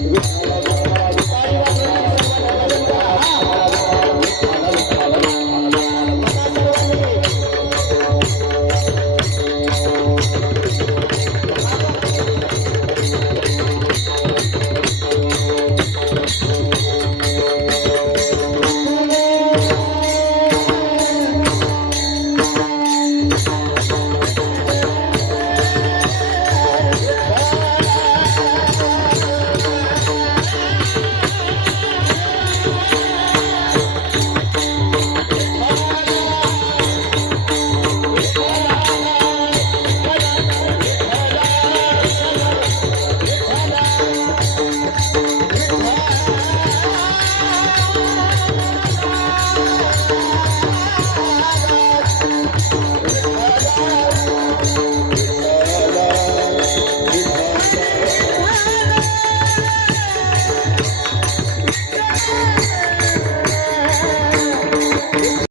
Yeah.